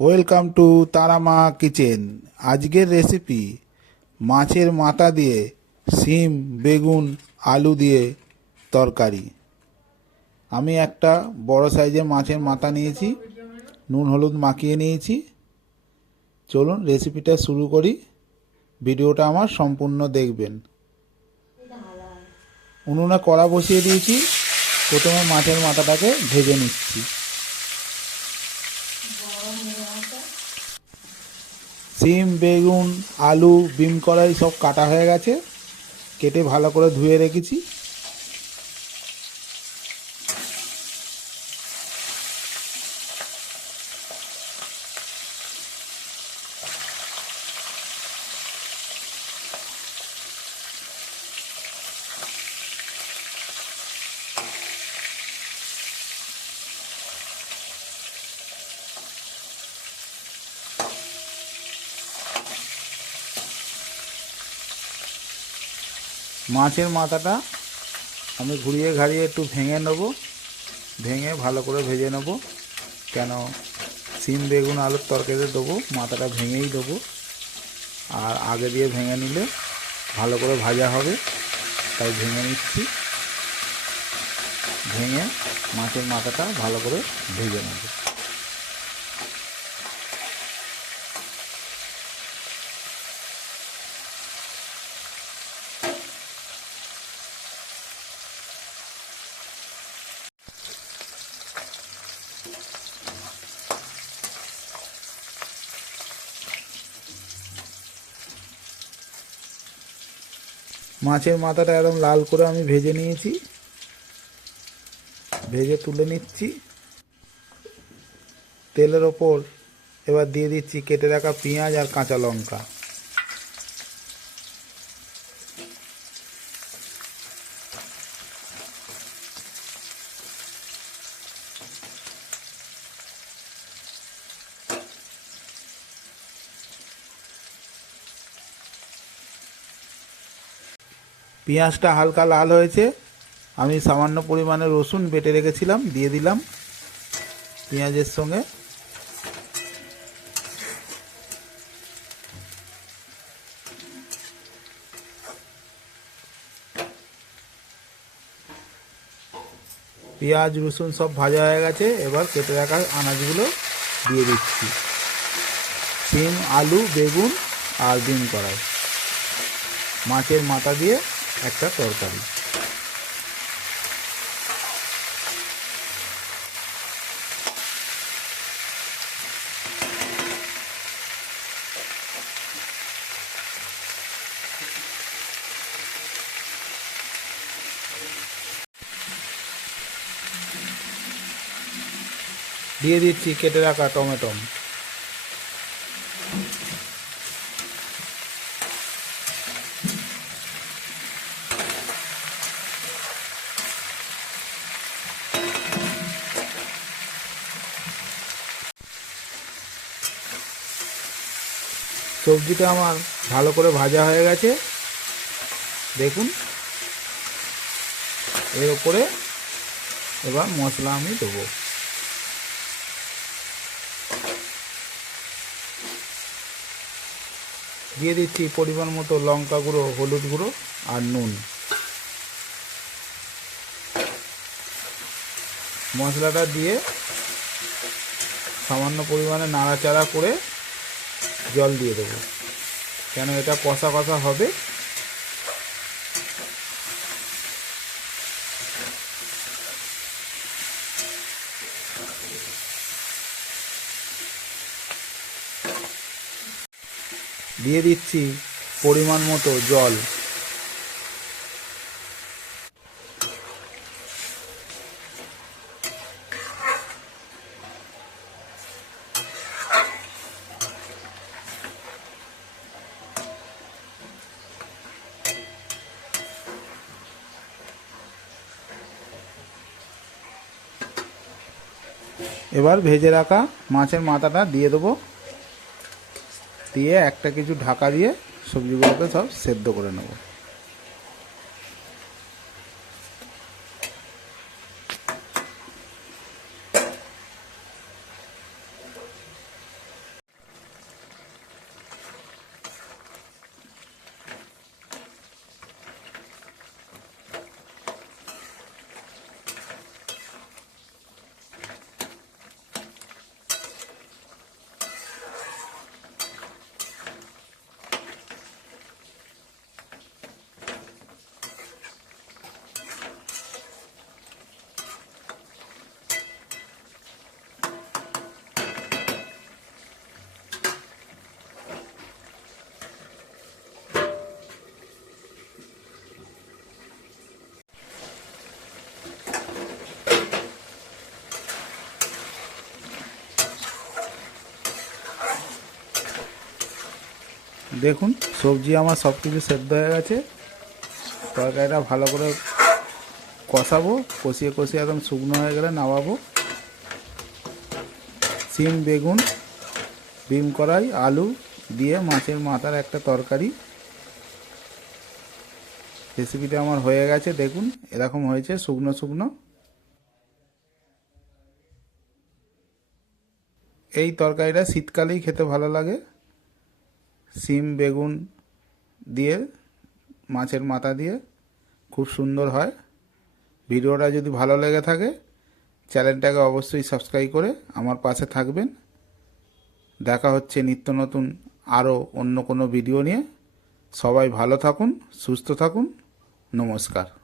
Welcome to Tara Maa kitchen. আজকের recipe মাছের মাথা দিয়ে শিম বেগুন আলু দিয়ে তরকারি। আমি একটা বড় সাইজের মাছের মাথা নিয়েছি, নুন হলুদ মাখিয়ে নিয়েছি। চলুন রেসিপিটা শুরু করি। ভিডিওটা আমার সম্পূর্ণ দেখবেন। উনুনে কড়া বসিয়ে দিয়েছি। প্রথমে মাছের মাথাটাকে ভেজে নিচ্ছি। শিম বেগুন আলু বিম কড়াই সব কাটা হয়ে গেছে, কেটে ভালো করে ধুয়ে রেখেছি। মাছের মাথাটা আমি ঘুরিয়ে ঘাড়িয়ে একটু ভেঙে নেব, ভেঙে ভালো করে ভেজে নেব। কেন শিম বেগুন আলুর তরকারিতে দেবো, মাথাটা ভেঙেই দেবো। আর আগে দিয়ে ভেঙে নিলে ভালো করে ভাজা হবে, তাই ভেঙে নিচ্ছি। ভেঙে মাছের মাথাটা ভালো করে ভেজে নেব। মাছের মাথাটা একদম লাল করে আমি ভেজে নিয়েছি, ভেজে তুলে নিচ্ছি। তেলের ওপর এবার দিয়ে দিচ্ছি কেটে রাখা পেঁয়াজ আর কাঁচা লঙ্কা। পেঁয়াজটা হালকা লাল হয়েছে, আমি সামান্য পরিমাণে রসুন বেটে রেখেছিলাম দিয়ে দিলাম পেঁয়াজের সঙ্গে। পেঁয়াজ রসুন সব ভাজা হয়ে গেছে, এবার কেটে রাখা আনাজগুলো দিয়ে দিচ্ছি। শিম আলু বেগুন আর বিন কড়াই মাছের মাথা দিয়ে একটা তরকারি। দিয়ে দিচ্ছি কেটে রাখা টমেটো। সবজিটা আমার ভালো করে ভাজা হয়ে গেছে, দেখুন। এর উপরে এবার মশলা আমি দেবো। দিয়ে দিচ্ছি পরিমাণ মতো লঙ্কা গুঁড়ো হলুদ গুঁড়ো আর নুন। মশলাটা দিয়ে সামান্য পরিমাণে নাড়াচাড়া করে জল দিয়ে দেবো, কেন এটা কষা কষা হবে। দিয়ে দিচ্ছি পরিমাণ মতো জল। এবার ভেজে রাখা মাছের মাথাটা দিয়ে দেবো, দিয়ে একটা কিছু ঢাকা দিয়ে সবজিগুলোকে সব সেদ্ধ করে নেব। দেখুন সবজি আমার সব কিছু সেদ্ধ হয়ে গেছে। তরকারিটা ভালো করে কষাবো, কষিয়ে কষিয়ে একদম শুকনো হয়ে গেলে নামাবো। সিম, বেগুন, বিম কড়াই, আলু দিয়ে মাছের মাথার একটা তরকারি। রেসিপিটা আমার হয়ে গেছে, দেখুন এরকম হয়েছে শুকনো শুকনো। এই তরকারিটা শীতকালেই খেতে ভালো লাগে। সিম বেগুন দিয়ে, মাছের মাথা দিয়ে খুব সুন্দর হয়। ভিডিওটা যদি ভালো লেগে থাকে চ্যানেলটাকে অবশ্যই সাবস্ক্রাইব করে আমার পাশে থাকবেন। দেখা হচ্ছে নিত্য নতুন আরও অন্য কোনো ভিডিও নিয়ে। সবাই ভালো থাকুন, সুস্থ থাকুন। নমস্কার।